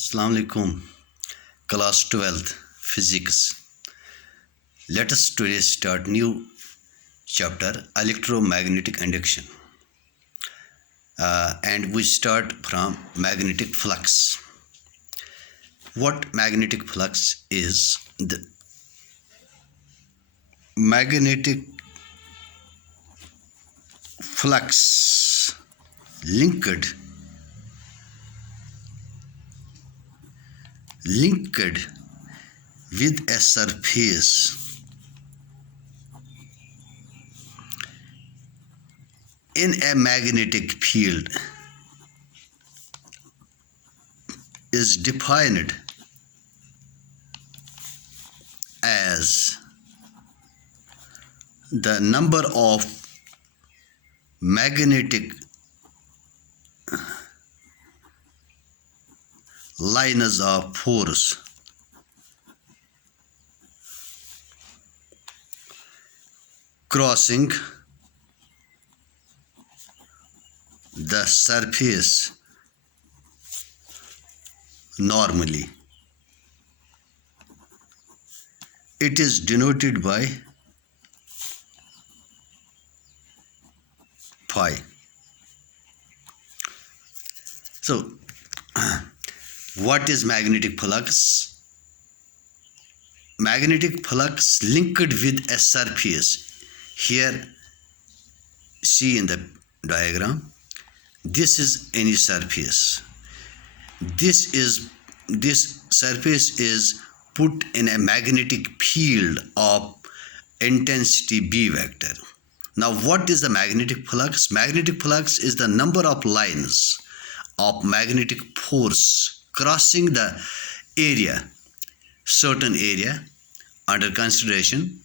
Assalamu alaikum, class 12th physics. Let us today start new chapter electromagnetic induction, and we start from magnetic flux. What magnetic flux is? The magnetic flux linked with a surface in a magnetic field is defined as the number of magnetic lines of force crossing the surface normally. It is denoted by phi. So, what is magnetic flux? Magnetic flux linked with a surface. Here, see in the diagram, this is any surface. This surface is put in a magnetic field of intensity B vector. Now, what is the magnetic flux? Magnetic flux is the number of lines of magnetic force crossing the area, certain area under consideration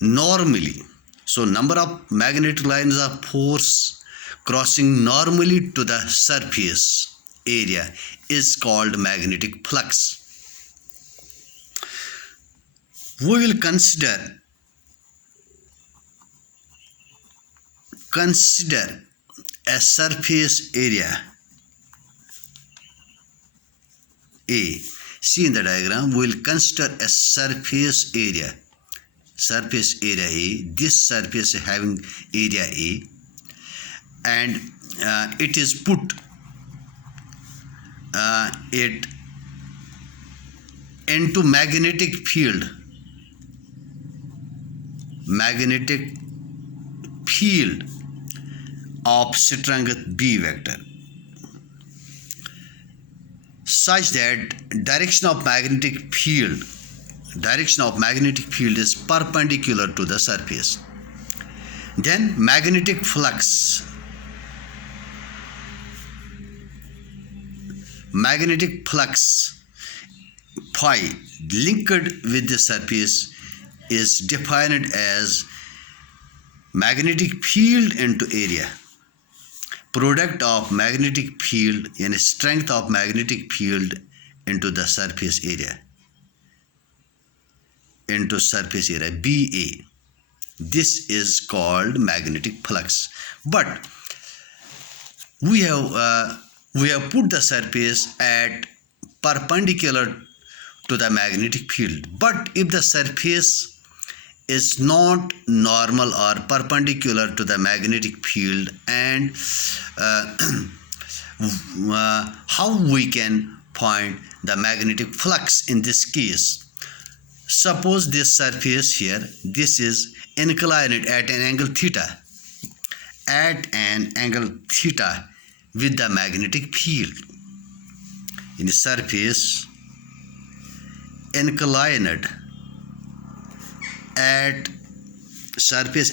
normally. So, number of magnetic lines of force crossing normally to the surface area is called magnetic flux. We will consider a surface area A. See in the diagram, we will consider a surface area A. This surface having area A, and it is put it into magnetic field of strength B vector, such that direction of magnetic field is perpendicular to the surface. Then magnetic flux phi linked with the surface is defined as magnetic field into area, product of magnetic field and strength of magnetic field into the surface area, BA. This is called magnetic flux. But we have put the surface at perpendicular to the magnetic field. But if the surface is not normal or perpendicular to the magnetic field, and how we can find the magnetic flux in this case? Suppose this surface here, this is inclined at an angle theta, with the magnetic field. In the surface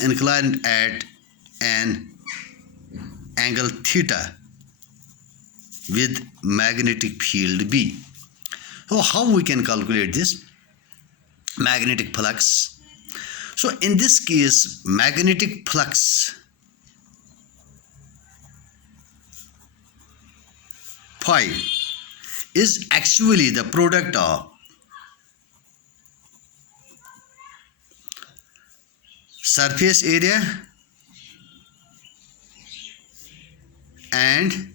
inclined at an angle theta with magnetic field B. So how we can calculate this magnetic flux? So in this case, magnetic flux phi is actually the product of surface area and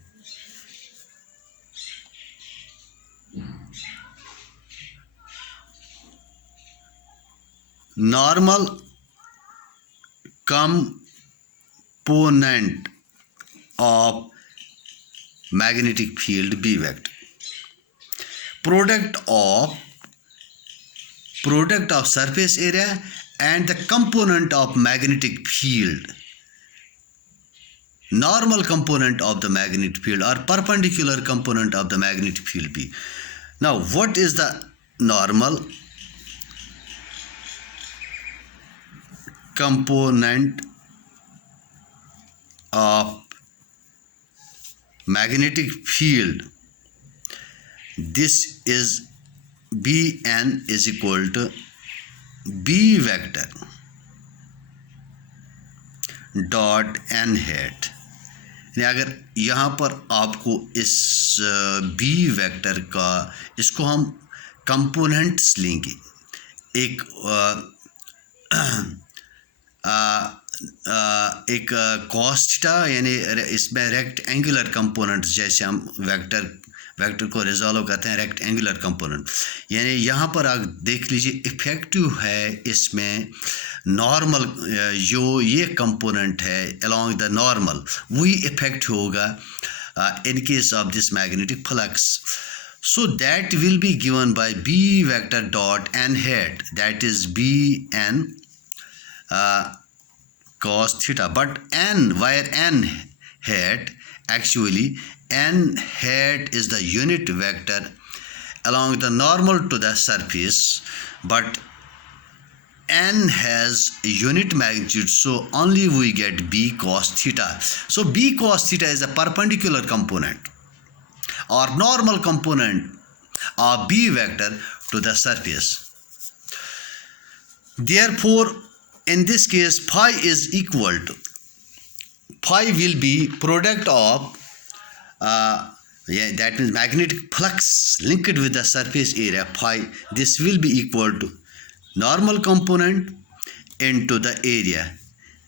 normal component of magnetic field B vector. Product of surface area and the component of magnetic field. Normal component of the magnetic field or perpendicular component of the magnetic field B. Now, what is the normal component of magnetic field? This is Bn is equal to B vector dot n hat. अगर यहाँ पर आपको इस B vector का इसको हम components लेंगे. एक कॉस थीटा यानी इसमें रेक्टेंगुलर कंपोनेंट्स जैसे हम वेक्टर को रिजॉल्व करते हैं रेक्टेंगुलर कंपोनेंट. यानी यहाँ पर आप देख लीजिए इफेक्टिव है इसमें नॉर्मल जो ये कंपोनेंट है अलोंग द नॉर्मल वही इफेक्ट होगा in case of this magnetic flux. So that will be given by B vector dot n hat, that is Bn cos theta. But n, where n hat, actually n hat is the unit vector along the normal to the surface, but n has a unit magnitude, so only we get B cos theta. So B cos theta is a perpendicular component or normal component of B vector to the surface. Therefore, in this case, phi is equal to, phi will be product of that means magnetic flux linked with the surface area phi. This will be equal to normal component into the area.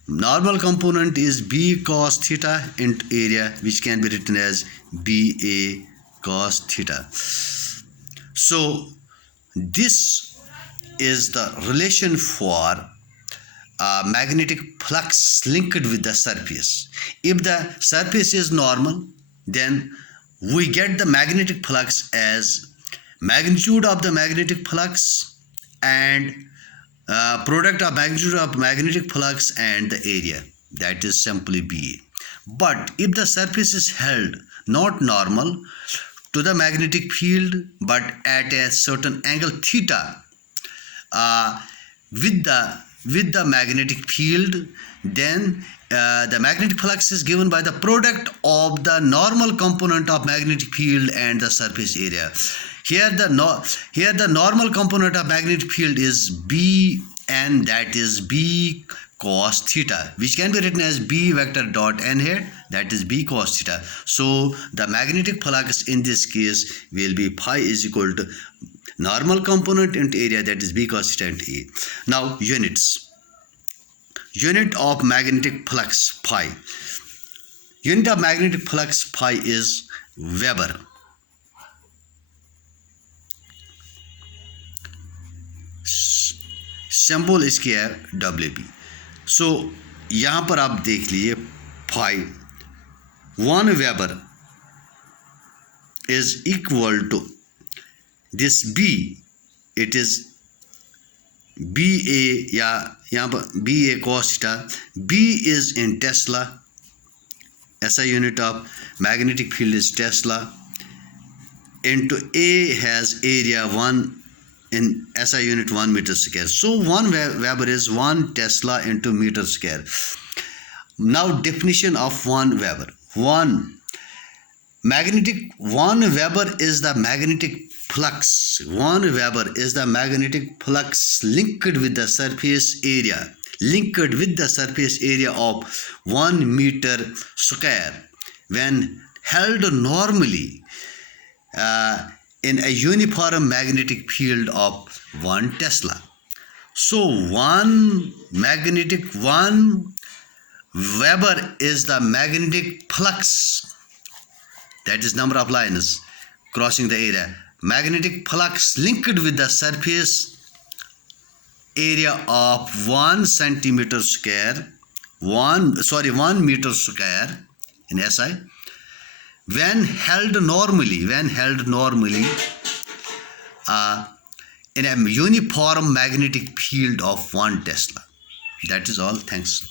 Normal component is B cos theta into area, which can be written as BA cos theta. So this is the relation for magnetic flux linked with the surface. If the surface is normal, then we get the magnetic flux as magnitude of the magnetic flux and product of magnitude of magnetic flux and the area, that is simply BA. But if the surface is held not normal to the magnetic field but at a certain angle theta with the magnetic field, then the magnetic flux is given by the product of the normal component of magnetic field and the surface area. Here the normal component of magnetic field is B, and that is B cos theta, which can be written as B vector dot n hat, that is B cos theta. So the magnetic flux in this case will be phi is equal to normal component into area, that is B cos theta into A. Now units. Unit of magnetic flux phi. Unit of magnetic flux phi is Weber. Symbol इसकी है WB. सो यहाँ पर आप देख लीजिए phi 1 Weber is equal to this B, it is BA या यहाँ पर BA cos theta. B is in Tesla. SI unit of magnetic field is Tesla. Into A has area 1 in SI unit 1 meter square. So 1 Weber is 1 Tesla into meter square. Now definition of 1 Weber. 1 Weber is the magnetic flux. 1 Weber is the magnetic flux linked with the surface area. Linked with the surface area of 1 meter square when held normally in a uniform magnetic field of 1 Tesla. So 1 Weber is the magnetic flux, that is number of lines crossing the area. Magnetic flux linked with the surface area of 1 centimeter square, 1 meter square in SI when held normally in a uniform magnetic field of 1 Tesla. That is all. Thanks.